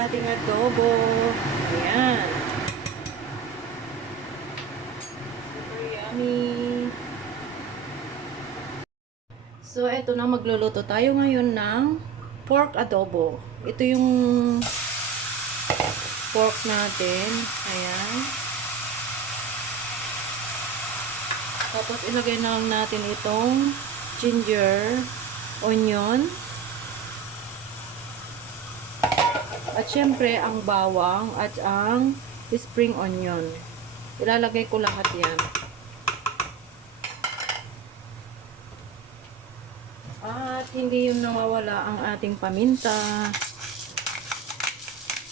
ating adobo. Ayan. Super yummy. So, eto na, magluluto tayo ngayon ng pork adobo. Ito yung pork natin. Ayan. Tapos, ilagay na lang natin itong ginger, onion, at syempre, ang bawang at ang spring onion. Ilalagay ko lahat yan. At hindi yun nawawala ang ating paminta.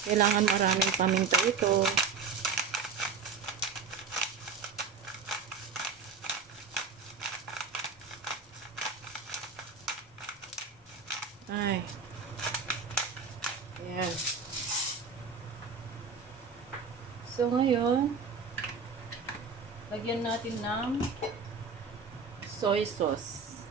Kailangan maraming paminta ito. Ay. Ayan. So, ngayon, lagyan natin ng soy sauce.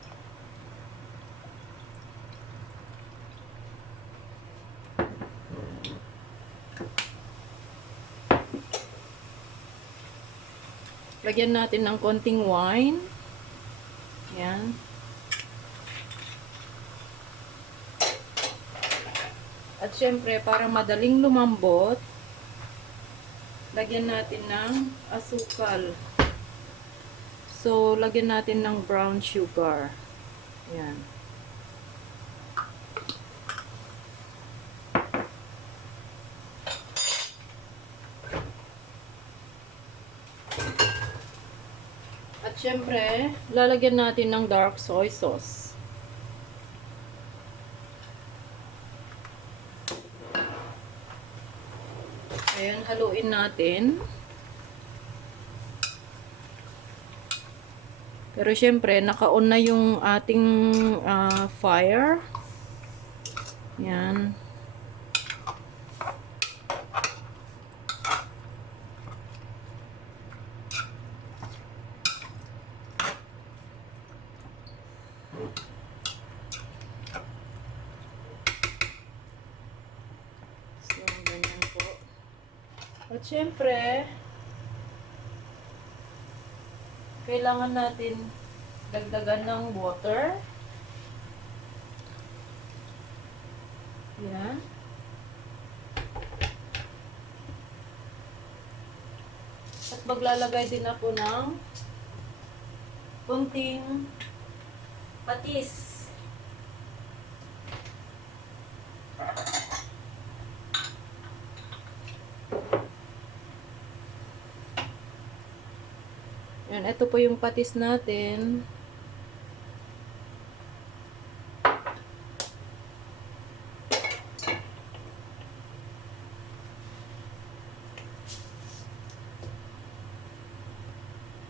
Lagyan natin ng konting wine. Ayan. At syempre, para madaling lumambot, lagyan natin ng asukal. So, lagyan natin ng brown sugar. Ayan. At syempre, lalagyan natin ng dark soy sauce. Ayan, haluin natin. Pero syempre, naka-on na yung ating fire. Ayan. So, ganyan po. At syempre, kailangan natin dagdagan ng water. Yan. At maglalagay din ako ng kunting patis. Yan, ito po yung patis natin.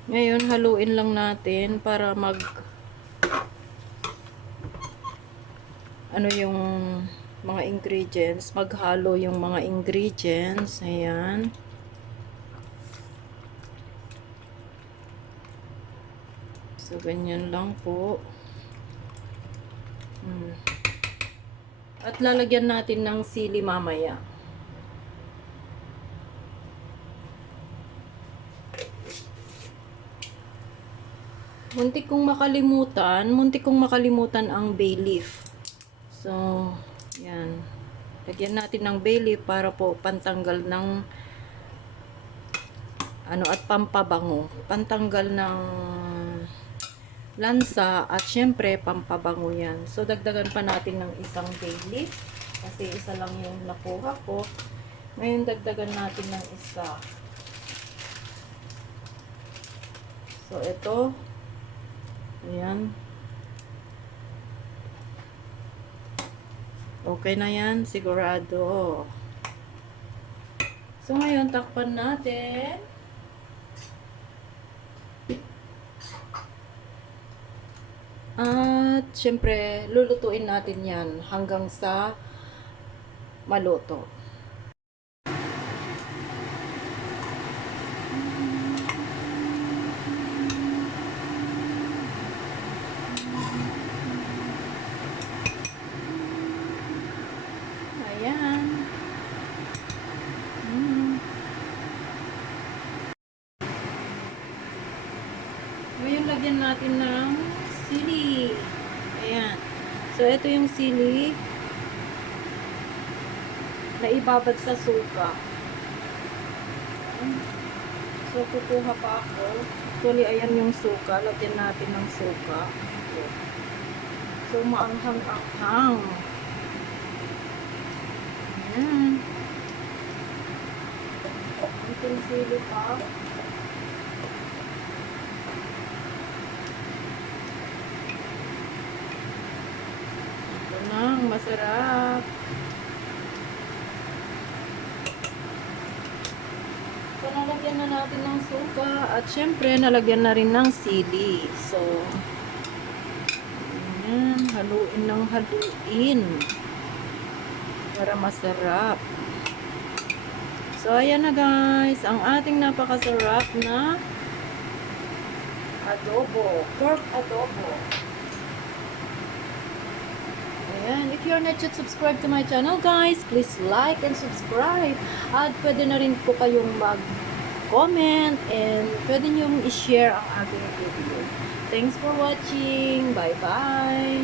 Ngayon, haluin lang natin para ano yung mga ingredients, maghalo yung mga ingredients. Ayan. So, ganyan lang po. At lalagyan natin ng sili mamaya. Muntik kong makalimutan ang bay leaf. So, yan. Lagyan natin ng bay leaf para po pantanggal ng ano at pampabango. Pantanggal ng lansa at syempre pampabango yan. So, dagdagan pa natin ng isang bay leaf kasi isa lang yung nakuha ko. Ngayon, dagdagan natin ng isa. So, ito. Ayan. Okay na yan, sigurado. So, ngayon, takpan natin. At, syempre, lulutuin natin yan hanggang sa maluto. Ayan. ngayon, lagyan natin ng sili. Ayan. So, ito yung sili na ibabad sa suka. So, kukuha pa ako. Actually, ayan yung suka. Lagyan natin ng suka. So, maanghang-anghang. Ayan. Ito yung sili pa. Ito na, masarap. So, nalagyan na natin ng suka. At syempre, nalagyan na rin ng sili. So, ayan, haluin ng haluin. Para masarap. So, ayan na guys. Ang ating napakasarap na adobo. Pork adobo. Ayan. If you're not yet subscribed to my channel guys, please like and subscribe. At pwede na rin po kayong mag-comment and pwede nyo i-share ang ating video. Thanks for watching. Bye-bye.